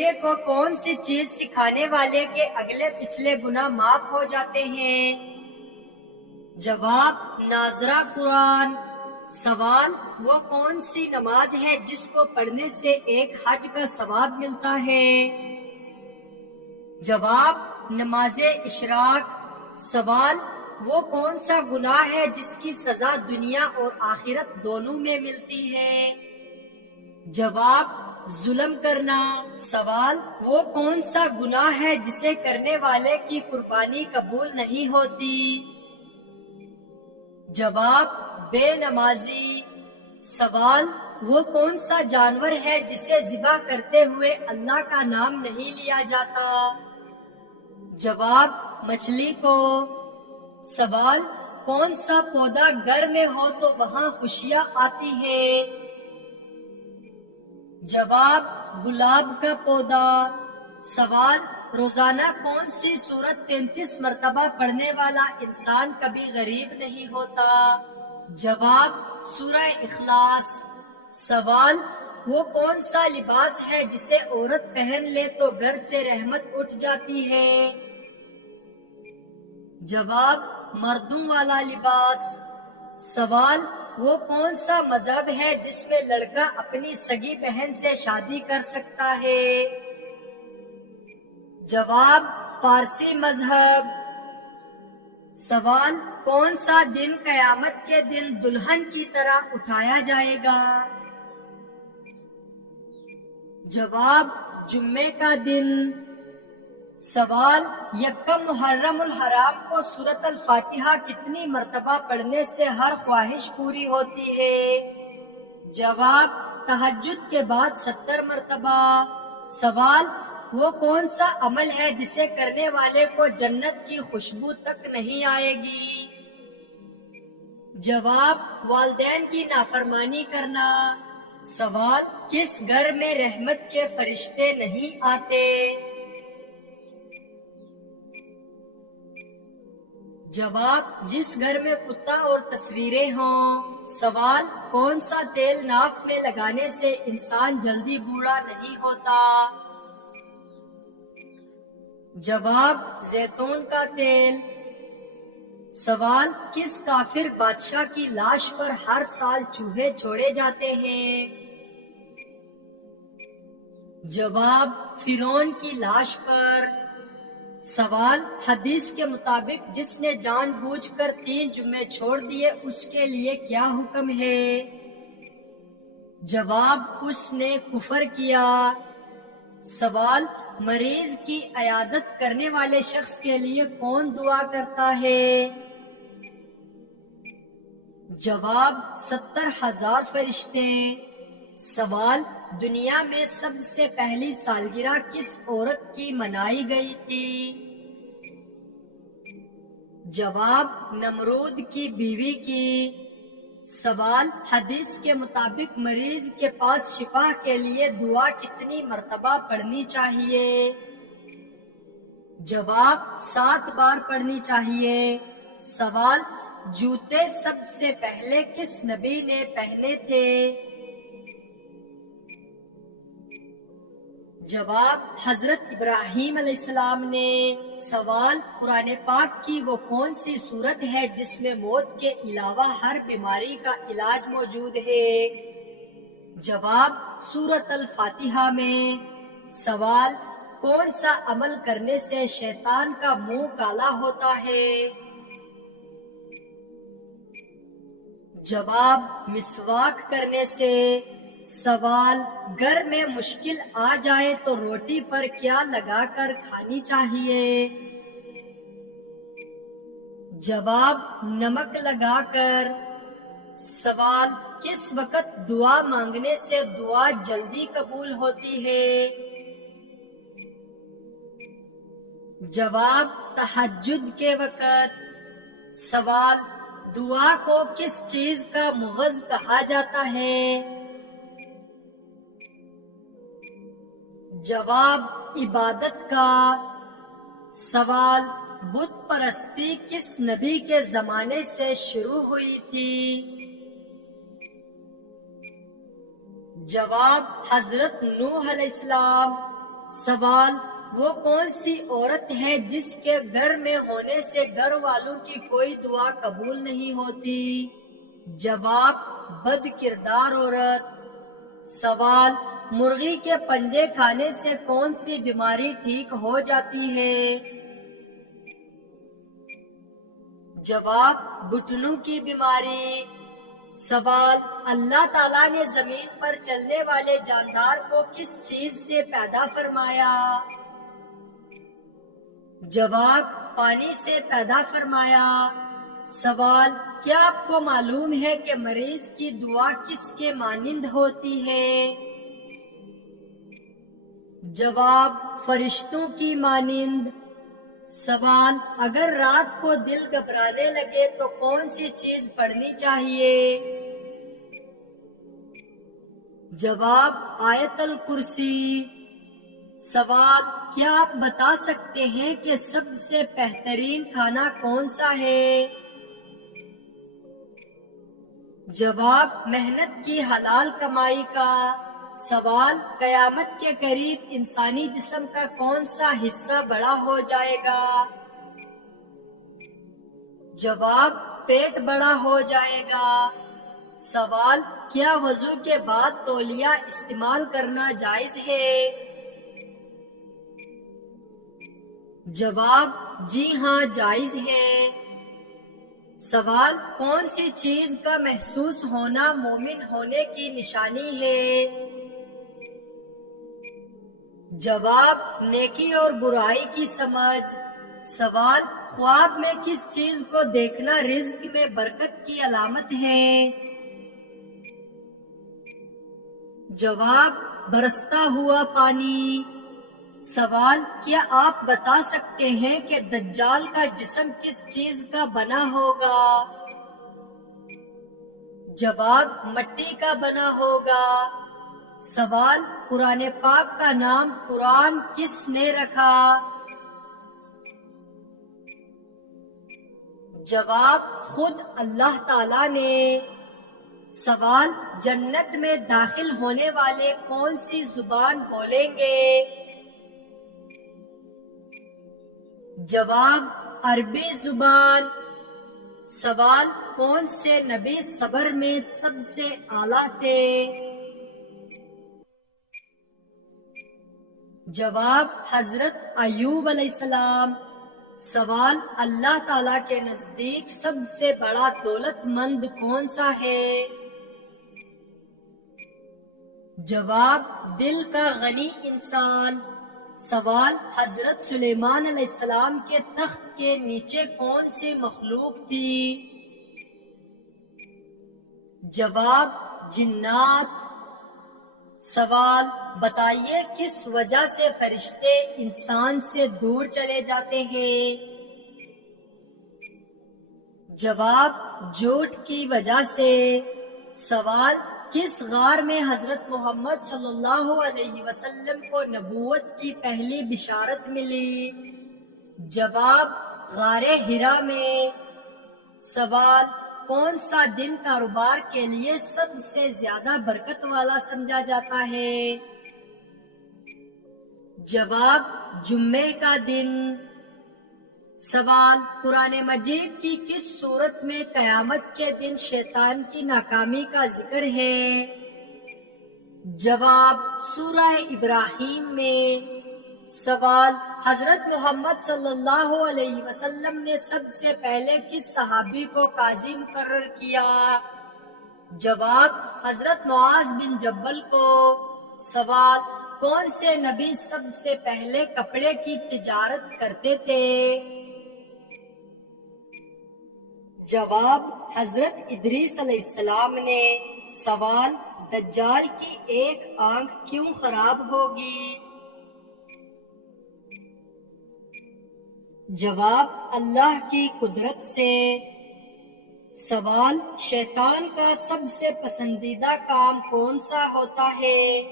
بیٹے کو کون سی چیز سکھانے والے کے اگلے پچھلے گناہ معاف ہو جاتے ہیں؟ جواب ناظرہ قرآن۔ سوال وہ کون سی نماز ہے جس کو پڑھنے سے ایک حج کا ثواب ملتا ہے؟ جواب نماز اشراق۔ سوال وہ کون سا گناہ ہے جس کی سزا دنیا اور آخرت دونوں میں ملتی ہے؟ جواب ظلم کرنا۔ سوال وہ کون سا گناہ ہے جسے کرنے والے کی قربانی قبول نہیں ہوتی؟ جواب بے نمازی۔ سوال وہ کون سا جانور ہے جسے ذبح کرتے ہوئے اللہ کا نام نہیں لیا جاتا؟ جواب مچھلی کو۔ سوال کون سا پودا گھر میں ہو تو وہاں خوشیاں آتی ہیں؟ جواب گلاب کا پودا۔ سوال روزانہ کون سی سورت 33 مرتبہ پڑھنے والا انسان کبھی غریب نہیں ہوتا؟ جواب سورہ اخلاص۔ سوال وہ کون سا لباس ہے جسے عورت پہن لے تو گھر سے رحمت اٹھ جاتی ہے؟ جواب مردوں والا لباس۔ سوال وہ کون سا مذہب ہے جس میں لڑکا اپنی سگی بہن سے شادی کر سکتا ہے؟ جواب پارسی مذہب۔ سوال کون سا دن قیامت کے دن دلہن کی طرح اٹھایا جائے گا؟ جواب جمعے کا دن۔ سوال یکم محرم الحرام کو سورۃ الفاتحہ کتنی مرتبہ پڑھنے سے ہر خواہش پوری ہوتی ہے؟ جواب تہجد کے بعد 70 مرتبہ۔ سوال وہ کون سا عمل ہے جسے کرنے والے کو جنت کی خوشبو تک نہیں آئے گی؟ جواب والدین کی نافرمانی کرنا۔ سوال کس گھر میں رحمت کے فرشتے نہیں آتے؟ جواب جس گھر میں کتا اور تصویریں ہوں۔ سوال کون سا تیل ناف میں لگانے سے انسان جلدی بوڑھا نہیں ہوتا؟ جواب زیتون کا تیل۔ سوال کس کافر بادشاہ کی لاش پر ہر سال چوہے چھوڑے جاتے ہیں؟ جواب فرعون کی لاش پر۔ سوال حدیث کے مطابق جس نے جان بوجھ کر 3 جمعے چھوڑ دیے اس کے لیے کیا حکم ہے؟ جواب اس نے کفر کیا۔ سوال مریض کی عیادت کرنے والے شخص کے لیے کون دعا کرتا ہے؟ جواب 70,000 فرشتے۔ سوال دنیا میں سب سے پہلی سالگرہ کس عورت کی منائی گئی تھی؟ جواب نمرود کی بیوی کی۔ سوال حدیث کے مطابق مریض کے پاس شفا کے لیے دعا کتنی مرتبہ پڑھنی چاہیے؟ جواب 7 بار پڑھنی چاہیے۔ سوال جوتے سب سے پہلے کس نبی نے پہنے تھے؟ جواب حضرت ابراہیم علیہ السلام نے۔ سوال قرآن پاک کی وہ کون سی سورت ہے جس میں موت کے علاوہ ہر بیماری کا علاج موجود ہے؟ جواب سورۃ الفاتحہ میں۔ سوال کون سا عمل کرنے سے شیطان کا منہ کالا ہوتا ہے؟ جواب مسواک کرنے سے۔ سوال گھر میں مشکل آ جائے تو روٹی پر کیا لگا کر کھانی چاہیے؟ جواب نمک لگا کر۔ سوال کس وقت دعا مانگنے سے دعا جلدی قبول ہوتی ہے؟ جواب تہجد کے وقت۔ سوال دعا کو کس چیز کا مغز کہا جاتا ہے؟ جواب عبادت کا۔ سوال بت پرستی کس نبی کے زمانے سے شروع ہوئی تھی؟ جواب حضرت نوح علیہ السلام۔ سوال، وہ کون سی عورت ہے جس کے گھر میں ہونے سے گھر والوں کی کوئی دعا قبول نہیں ہوتی؟ جواب، بد کردار عورت۔ سوال، مرغی کے پنجے کھانے سے کون سی بیماری ٹھیک ہو جاتی ہے؟ جواب، گھٹنوں کی بیماری۔ سوال، اللہ تعالیٰ نے زمین پر چلنے والے جاندار کو کس چیز سے پیدا فرمایا؟ جواب، پانی سے پیدا فرمایا۔ سوال، کیا آپ کو معلوم ہے کہ مریض کی دعا کس کے مانند ہوتی ہے؟ جواب، فرشتوں کی مانند۔ سوال، اگر رات کو دل گھبرانے لگے تو کون سی چیز پڑھنی چاہیے؟ جواب، آیت الکرسی۔ سوال، کیا آپ بتا سکتے ہیں کہ سب سے بہترین کھانا کون سا ہے؟ جواب، محنت کی حلال کمائی کا۔ سوال، قیامت کے قریب انسانی جسم کا کون سا حصہ بڑا ہو جائے گا؟ جواب، پیٹ بڑا ہو جائے گا۔ سوال، کیا وضو کے بعد تولیہ استعمال کرنا جائز ہے؟ جواب، جی ہاں جائز ہے۔ سوال، کون سی چیز کا محسوس ہونا مومن ہونے کی نشانی ہے؟ جواب، نیکی اور برائی کی سمجھ۔ سوال، خواب میں کس چیز کو دیکھنا رزق میں برکت کی علامت ہے؟ جواب، برستا ہوا پانی۔ سوال، کیا آپ بتا سکتے ہیں کہ دجال کا جسم کس چیز کا بنا ہوگا؟ جواب، مٹی کا بنا ہوگا۔ سوال، قرآن پاک کا نام قرآن کس نے رکھا؟ جواب، خود اللہ تعالی نے۔ سوال، جنت میں داخل ہونے والے کون سی زبان بولیں گے؟ جواب، عربی زبان۔ سوال، کون سے نبی صبر میں سب سے اعلیٰ تھے؟ جواب، حضرت ایوب علیہ السلام۔ سوال، اللہ تعالیٰ کے نزدیک سب سے بڑا دولت مند کون سا ہے؟ جواب، دل کا غنی انسان۔ سوال، حضرت سلیمان علیہ السلام کے تخت کے نیچے کون سی مخلوق تھی؟ جواب، جنات۔ سوال، بتائیے کس وجہ سے فرشتے انسان سے دور چلے جاتے ہیں؟ جواب، جھوٹ کی وجہ سے۔ سوال، کس غار میں حضرت محمد صلی اللہ علیہ وسلم کو نبوت کی پہلی بشارت ملی؟ جواب، غار حرا میں۔ سوال، کون سا دن کاروبار کے لیے سب سے زیادہ برکت والا سمجھا جاتا ہے؟ جواب، جمعے کا دن۔ سوال، قرآن مجید کی کس صورت میں قیامت کے دن شیطان کی ناکامی کا ذکر ہے؟ جواب، سورہ ابراہیم میں۔ سوال، حضرت محمد صلی اللہ علیہ وسلم نے سب سے پہلے کس صحابی کو قاضی مقرر کیا؟ جواب، حضرت معاذ بن جبل کو۔ سوال، کون سے نبی سب سے پہلے کپڑے کی تجارت کرتے تھے؟ جواب، حضرت ادریس علیہ السلام نے۔ سوال، دجال کی ایک آنکھ کیوں خراب ہوگی؟ جواب، اللہ کی قدرت سے۔ سوال، شیطان کا سب سے پسندیدہ کام کون سا ہوتا ہے؟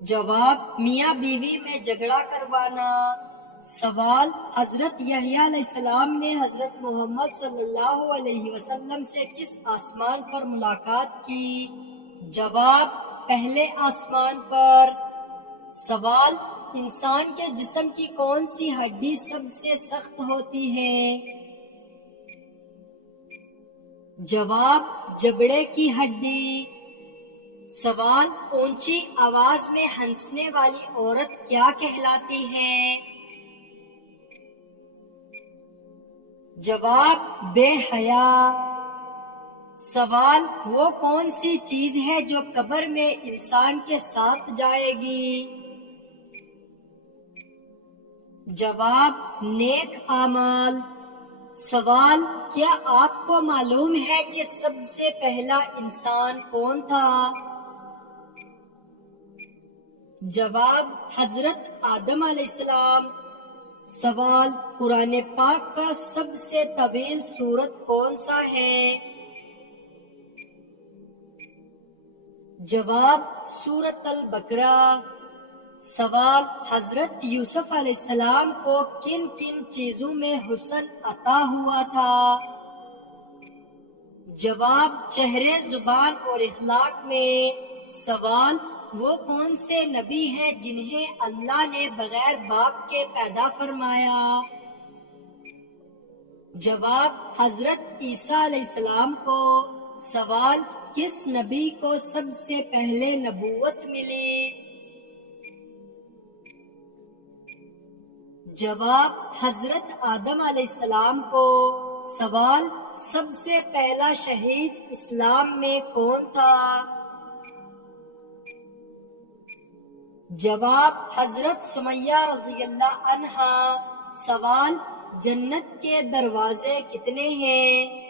جواب، میاں بیوی میں جھگڑا کروانا۔ سوال، حضرت یحییٰ علیہ السلام نے حضرت محمد صلی اللہ علیہ وسلم سے کس آسمان پر ملاقات کی؟ جواب، پہلے آسمان پر؟ سوال، انسان کے جسم کی کون سی ہڈی سب سے سخت ہوتی ہے؟ جواب، جبڑے کی ہڈی۔ سوال، اونچی آواز میں ہنسنے والی عورت کیا کہلاتی ہے؟ جواب، بے حیا۔ سوال، وہ کون سی چیز ہے جو قبر میں انسان کے ساتھ جائے گی؟ جواب، نیک اعمال۔ سوال، کیا آپ کو معلوم ہے کہ سب سے پہلا انسان کون تھا؟ جواب، حضرت آدم علیہ السلام۔ سوال، قرآن پاک کا سب سے طویل سورت کون سا ہے؟ جواب، سورۃ البقرہ۔ سوال، حضرت یوسف علیہ السلام کو کن کن چیزوں میں حسن عطا ہوا تھا؟ جواب، چہرے، زبان اور اخلاق میں۔ سوال، وہ کون سے نبی ہیں جنہیں اللہ نے بغیر باپ کے پیدا فرمایا؟ جواب، حضرت عیسیٰ علیہ السلام کو۔ سوال، کس نبی کو سب سے پہلے نبوت ملی؟ جواب، حضرت آدم علیہ السلام کو۔ سوال، سب سے پہلا شہید اسلام میں کون تھا؟ جواب، حضرت سمیہ رضی اللہ عنہا۔ سوال، جنت کے دروازے کتنے ہیں؟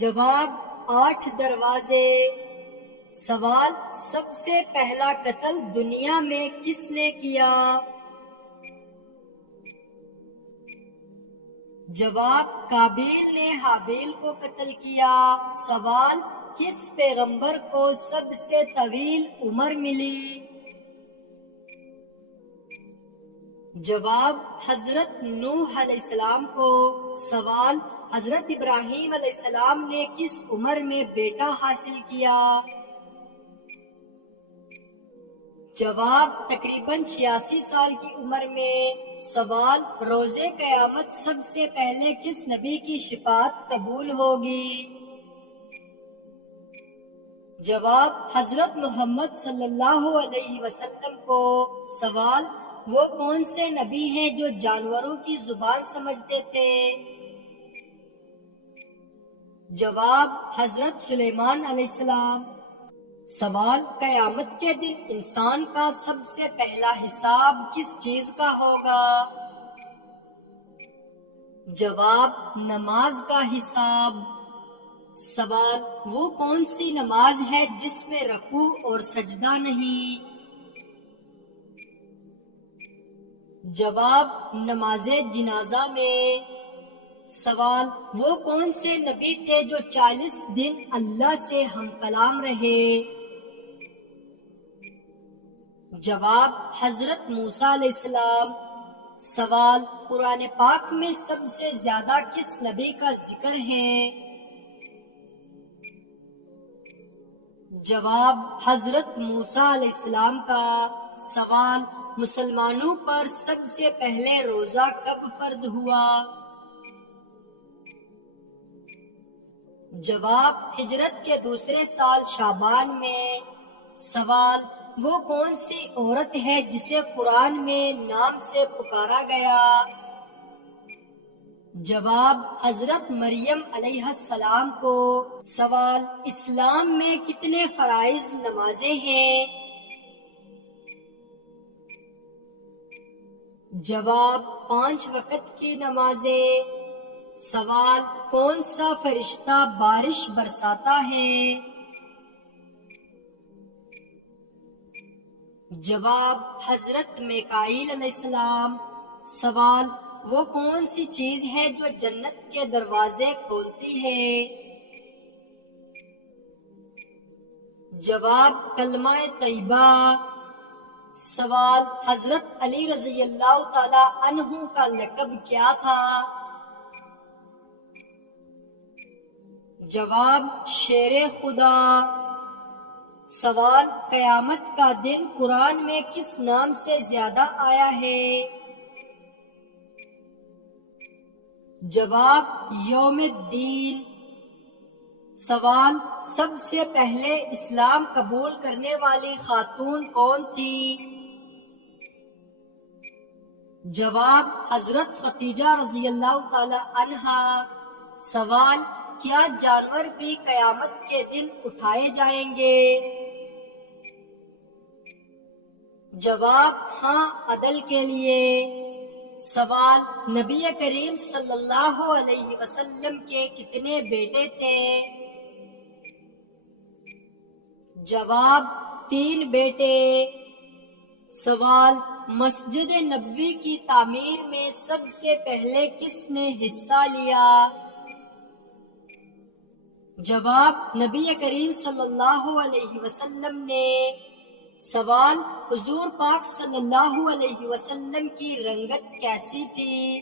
جواب، 8 دروازے۔ سوال، سب سے پہلا قتل دنیا میں کس نے کیا؟ جواب، قابیل نے حابیل کو قتل کیا۔ سوال، کس پیغمبر کو سب سے طویل عمر ملی؟ جواب، حضرت نوح علیہ السلام کو۔ سوال، حضرت ابراہیم علیہ السلام نے کس عمر میں بیٹا حاصل کیا؟ جواب، تقریباً 86 سال کی عمر میں۔ سوال، روز قیامت سب سے پہلے کس نبی کی شفاعت قبول ہوگی؟ جواب، حضرت محمد صلی اللہ علیہ وسلم کو۔ سوال، وہ کون سے نبی ہیں جو جانوروں کی زبان سمجھتے تھے؟ جواب، حضرت سلیمان علیہ السلام۔ سوال، قیامت کے دن انسان کا سب سے پہلا حساب کس چیز کا ہوگا؟ جواب، نماز کا حساب۔ سوال، وہ کون سی نماز ہے جس میں رکوع اور سجدہ نہیں؟ جواب، نماز جنازہ میں۔ سوال، وہ کون سے نبی تھے جو 40 دن اللہ سے ہم کلام رہے؟ جواب، حضرت موسیٰ علیہ السلام۔ سوال، قرآن پاک میں سب سے زیادہ کس نبی کا ذکر ہے؟ جواب، حضرت موسیٰ علیہ السلام کا۔ سوال، مسلمانوں پر سب سے پہلے روزہ کب فرض ہوا؟ جواب، ہجرت کے دوسرے سال شعبان میں۔ سوال، وہ کون سی عورت ہے جسے قرآن میں نام سے پکارا گیا؟ جواب، حضرت مریم علیہ السلام کو۔ سوال، اسلام میں کتنے فرائض نمازیں ہیں؟ جواب، 5 وقت کی نمازیں۔ سوال، کون سا فرشتہ بارش برساتا ہے؟ جواب، حضرت میکائیل علیہ السلام۔ سوال، وہ کون سی چیز ہے جو جنت کے دروازے کھولتی ہے؟ جواب، کلمہ طیبہ۔ سوال، حضرت علی رضی اللہ تعالی عنہ کا لقب کیا تھا؟ جواب شیر خدا۔ سوال قیامت کا دن قرآن میں کس نام سے زیادہ آیا ہے؟ جواب یوم الدین۔ سوال سب سے پہلے اسلام قبول کرنے والی خاتون کون تھی؟ جواب حضرت خدیجہ رضی اللہ تعالی عنہا۔ سوال کیا جانور بھی قیامت کے دن اٹھائے جائیں گے؟ جواب ہاں، عدل کے لیے۔ سوال نبی کریم صلی اللہ علیہ وسلم کے کتنے بیٹے تھے؟ جواب 3 بیٹے۔ سوال مسجد نبوی کی تعمیر میں سب سے پہلے کس نے حصہ لیا؟ جواب نبی کریم صلی اللہ علیہ وسلم نے۔ سوال حضور پاک صلی اللہ علیہ وسلم کی رنگت کیسی تھی؟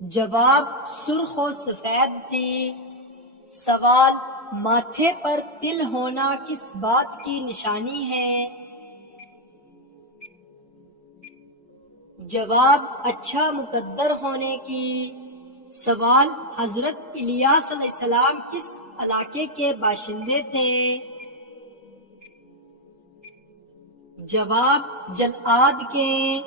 جواب سرخ و سفید تھی۔ سوال ماتھے پر تل ہونا کس بات کی نشانی ہے؟ جواب اچھا مقدر ہونے کی۔ سوال حضرت الیاس علیہ السلام کس علاقے کے باشندے تھے؟ جواب جلعاد کے۔